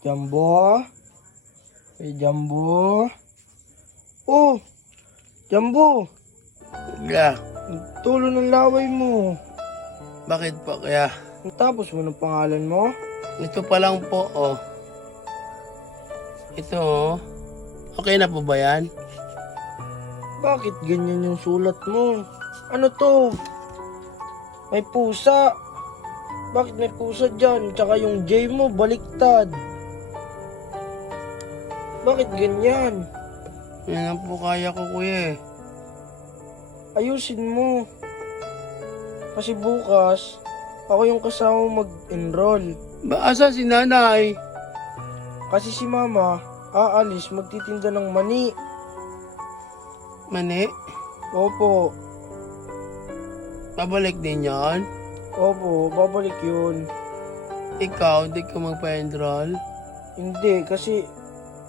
Jumbo? Jumbo? Oh! Jumbo! Kaya, Tulo ng laway mo. bakit po kaya? Tapos mo ng pangalan mo? Ito pa lang po, oh. Ito, oh. Okay na po ba yan? Bakit ganyan yung sulat mo? Ano to? May pusa. Bakit may pusa dyan? Tsaka yung J mo, baliktad. Bakit ganyan? Yan lang po kaya ko, kuya, eh. Ayusin mo. Kasi bukas, ako yung kasama mag-enroll. Asa si nanay? Kasi si mama, aalis, magtitinda ng mani. Mani? Opo, Pabalik din yan? opo, babalik yun. Ikaw, di ka magpa-enroll? Hindi, kasi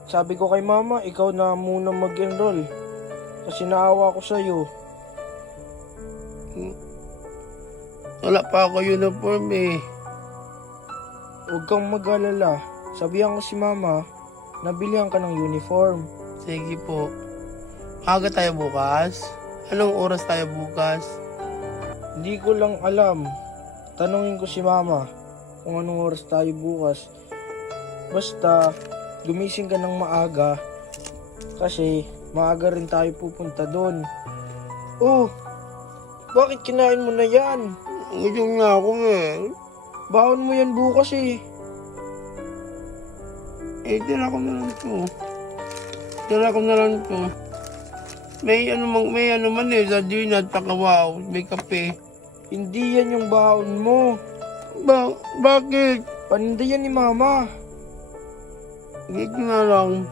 sabi ko kay mama, ikaw na muna mag-enroll. Kasi naawa ko sa'yo. Wala pa ako uniform, eh. Huwag kang mag-alala. Sabihan ko si mama, nabilihan ka ng uniform. Sige po. Aga tayo bukas? Anong oras tayo bukas? Hindi ko lang alam. Tanungin ko si mama kung anong oras tayo bukas. Basta, gumising ka ng maaga kasi maaga rin tayo pupunta doon. Oh, bakit kinain mo na yan? Gutom nga ako, eh. Baon mo yan bukas eh. Tira ko na lang to. Tira ko na lang to. May ano man eh, sardina at pakawaw, may kape. Hindi yan yung baon mo. Bakit? Paninda yan ni mama. Ito na lang.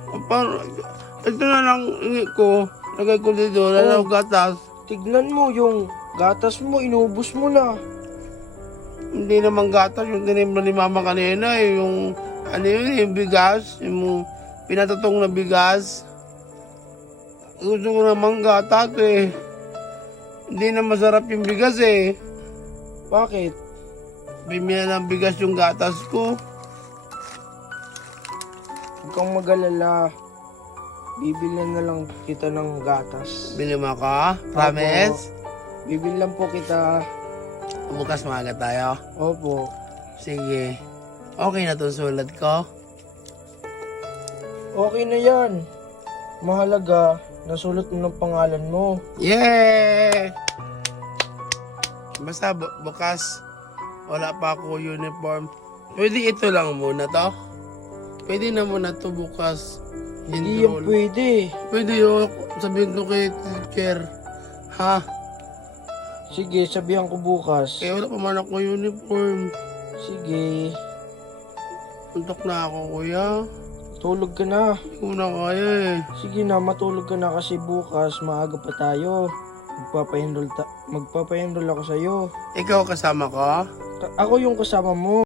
Ito na lang ingi ko. Lagay ko dito, lalaw gatas. Tignan mo yung gatas mo, inubos mo na. Hindi naman gatas yung tinimba ni mama kanina eh. Yung, ano yun, yung bigas. Yung pinatutong na bigas. Gusto ko naman gatas eh. Hindi na masarap yung bigas eh. Bakit? Bimila ng bigas yung gatas ko. Huwag kang mag-alala. Bibilhan na lang kita ng gatas. Bili mo ka? Promise? Bibilhan po kita. Bukas maaga tayo. Opo. Sige. Okay na itong sulat ko. Okay na yan. Mahalaga, nasulat mo ng pangalan mo. Yeah! Basta bukas, wala pa ako uniform. Pwede ito lang muna to? Pwede na muna to bukas. Hindi yan pwede. Pwede yun. Sabihin ko kay teacher. Ha? Sige, sabihan ko bukas. Eh wala pa man ako uniform. Sige, Tuntok na ako, kuya. tulog ka na. Hindi ko na kaya eh. Sige na, matulog ka na kasi bukas maaga pa tayo. Magpapa-enroll ako sa'yo. Ikaw kasama ko? Ako yung kasama mo.